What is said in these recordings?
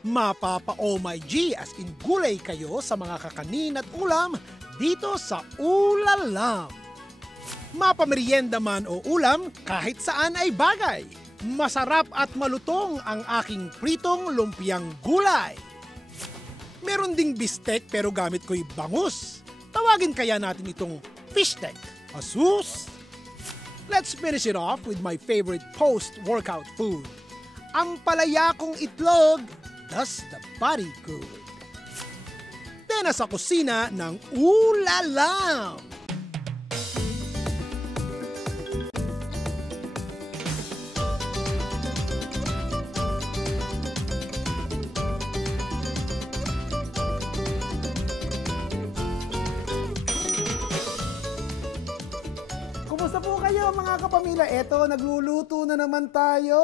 Mapapa-oh my G as in gulay kayo sa mga kakanin at ulam dito sa Ulalam. Mapamerienda man o ulam, kahit saan ay bagay. Masarap at malutong ang aking pritong lumpiang gulay. Meron ding bistek pero gamit ko'y bangus. Tawagin kaya natin itong fishtek. Asus! Let's finish it off with my favorite post-workout food. Ang palaya kong itlog does the body good. Tena sa kusina ng Ulalam. Kumusta po kayo mga kapamilya? Eto, nagluluto na naman tayo.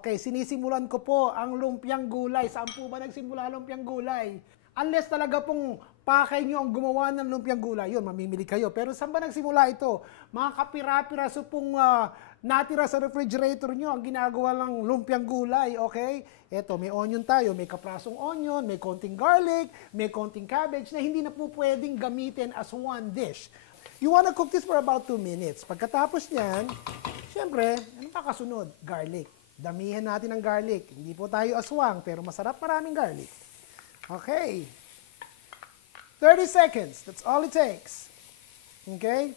Okay, sinisimulan ko po ang lumpiang gulay. Saan po ba nagsimula ang lumpiang gulay? Unless talaga pong pakay nyo ang gumawa ng lumpiang gulay, yun, mamimili kayo. Pero saan ba nagsimula ito? Mga kapira-piraso pong natira sa refrigerator nyo ang ginagawa ng lumpiang gulay, okay? Eto, may onion tayo, may kaprasong onion, may konting garlic, may konting cabbage na hindi na po pwedeng gamitin as one dish. You wanna cook this for about 2 minutes. Pagkatapos niyan, syempre, ang kakasunod, garlic. Damihan natin ang garlic. Hindi po tayo aswang, pero masarap maraming garlic. Okay. 30 seconds. That's all it takes. Okay?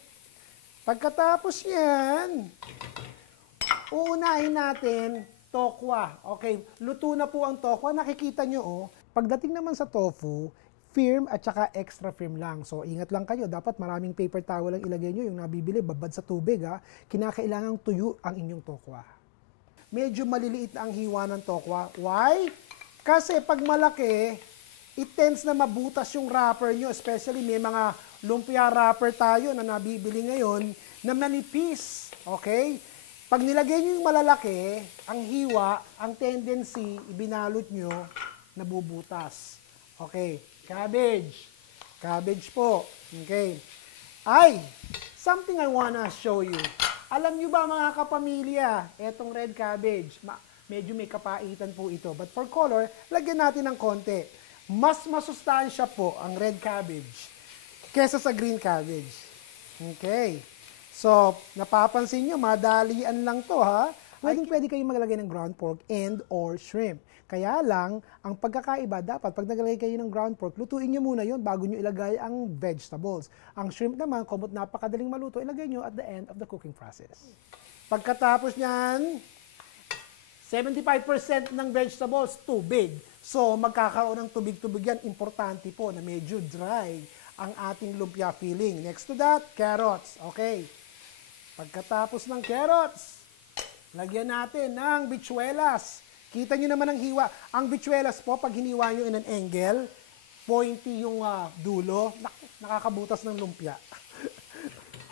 Pagkatapos yan, uunahin natin tokwa. Okay, luto na po ang tokwa. Nakikita nyo, oh. Pagdating naman sa tofu, firm at saka extra firm lang. So, ingat lang kayo. Dapat maraming paper towel lang ilagay nyo. Yung nabibili, babad sa tubig, ha. Kinakailangang tuyo ang inyong tokwa. Medyo maliliit na ang hiwa ng tokwa. Why? Kasi pag malaki, it tends na mabutas yung wrapper nyo. Especially may mga lumpia wrapper tayo na nabibili ngayon na manipis. Okay? Pag nilagay nyo yung malalaki, ang hiwa, ang tendency, ibinalot nyo, nabubutas. Okay. Cabbage. Cabbage po. Okay. Ay, something I wanna show you. Alam nyo ba mga kapamilya, etong red cabbage, medyo may kapaitan po ito. But for color, lagyan natin ng konti. Mas masustansya po ang red cabbage kesa sa green cabbage. Okay. So, napapansin nyo, madalian lang to ha. Pwede kayong maglagay ng ground pork and or shrimp. Kaya lang, ang pagkakaiba, dapat pag naglagay kayo ng ground pork, lutuin nyo muna yon bago nyo ilagay ang vegetables. Ang shrimp naman, kumot napakadaling maluto, ilagay nyo at the end of the cooking process. Pagkatapos nyan, 75% ng vegetables, tubig. So, magkakaroon ng tubig-tubig yan. Importante po na medyo dry ang ating lumpia filling. Next to that, carrots. Okay. Pagkatapos ng carrots, lagyan natin ng bichuelas. Kita nyo naman ang hiwa. Ang bichuelas po, pag hiniwa nyo in an angle, pointy yung dulo, nakakabutas ng lumpia.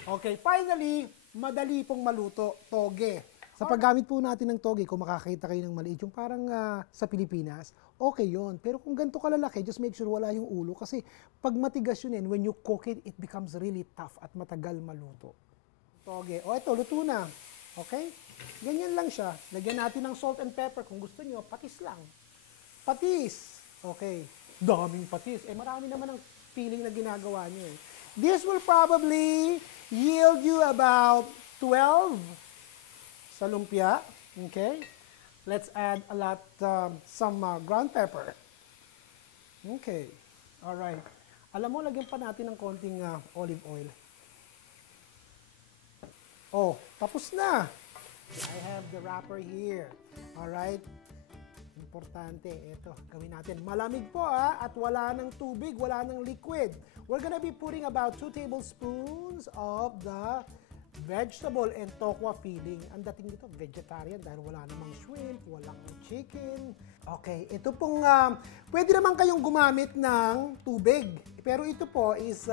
Okay, finally, madali pong maluto, toge. Sa paggamit po natin ng toge, kung makakita kayo ng maliit, yung parang sa Pilipinas, okay yon. Pero kung ganito kalalaki, just make sure wala yung ulo. Kasi pag matigas yun, when you cook it, it becomes really tough at matagal maluto. Toge. O ito, luto na. Okay? Ganyan lang siya. Lagyan natin ng salt and pepper. Kung gusto nyo, patis lang. Patis. Okay. Daming patis. Marami naman ang feeling na ginagawa nyo. This will probably yield you about 12 sa lumpia. Okay? Let's add a lot, some ground pepper. Okay. Alright. Alam mo, lagyan pa natin ng konting olive oil. Oh, tapos na. I have the wrapper here. Alright? Importante. Ito, gawin natin. Malamig po at wala ng tubig, wala ng liquid. We're gonna be putting about 2 tablespoons of the vegetable and tokwa filling. Ang dating dito, vegetarian dahil wala namang shrimp, walang chicken. Okay, ito pong, pwede naman kayong gumamit ng tubig. Pero ito po is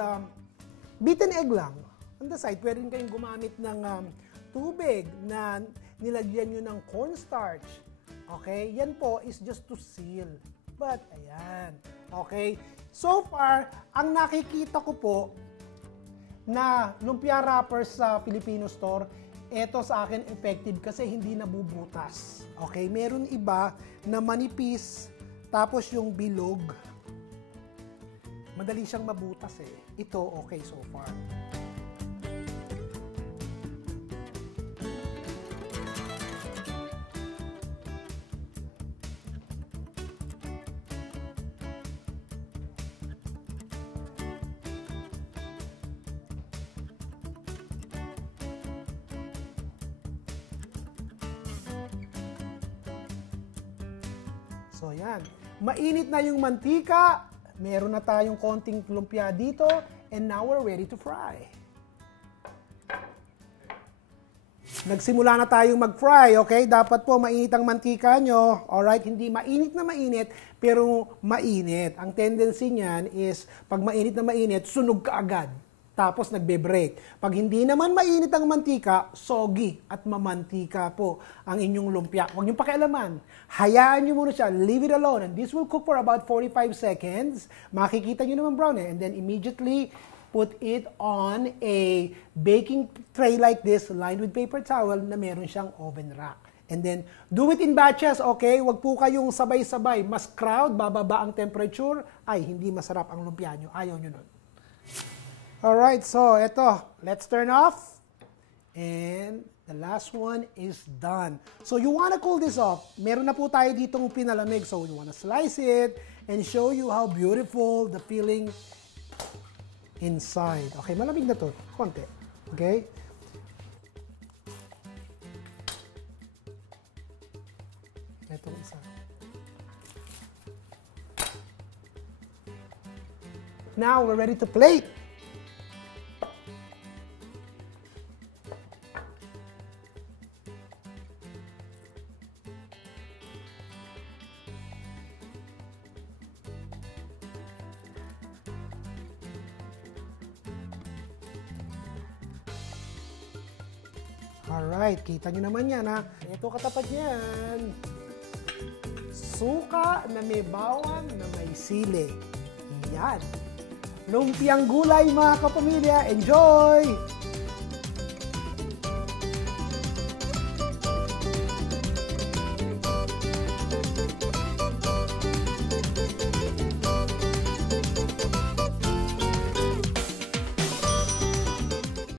beaten egg lang. On the side, pwede rin kayong gumamit ng tubig na nilagyan nyo ng cornstarch. Okay? Yan po is just to seal. But, ayan. Okay? So far, ang nakikita ko po na lumpia wrappers sa Filipino store, ito sa akin effective kasi hindi nabubutas. Okay? Meron iba na manipis Tapos yung bilog, madali siyang mabutas eh. Ito, okay so far. So yan, mainit na yung mantika, meron na tayong konting lumpia dito, and now we're ready to fry. Nagsimula na tayong mag-fry, okay? Dapat po mainit ang mantika nyo, alright? Hindi mainit na mainit, pero mainit. Ang tendency niyan is, pag mainit na mainit, sunog ka agad. Tapos nagbe-break. Pag hindi naman mainit ang mantika, soggy at mamantika po ang inyong lumpia. Huwag niyong pakialaman. Hayaan niyo muna siya. Leave it alone. And this will cook for about 45 seconds. Makikita niyo naman brown eh. And then immediately put it on a baking tray like this, lined with paper towel na meron siyang oven rack. And then, do it in batches, okay? Huwag po kayong sabay-sabay. Mas crowd, bababa ang temperature. Ay, hindi masarap ang lumpia niyo. Ayaw niyo nun. Alright, so eto, let's turn off. And the last one is done. So you wanna cool this off. Meron na po tayo ditong pinalamig. So you wanna slice it and show you how beautiful the filling inside. Okay, malamig na to. Konti. Okay? Etong isa. Now we're ready to plate. Alright, kita nyo naman yan ha. Ito katapat yan. Suka na may bawang na may sili. Yan. Lumpiang gulay mga kapamilya. Enjoy!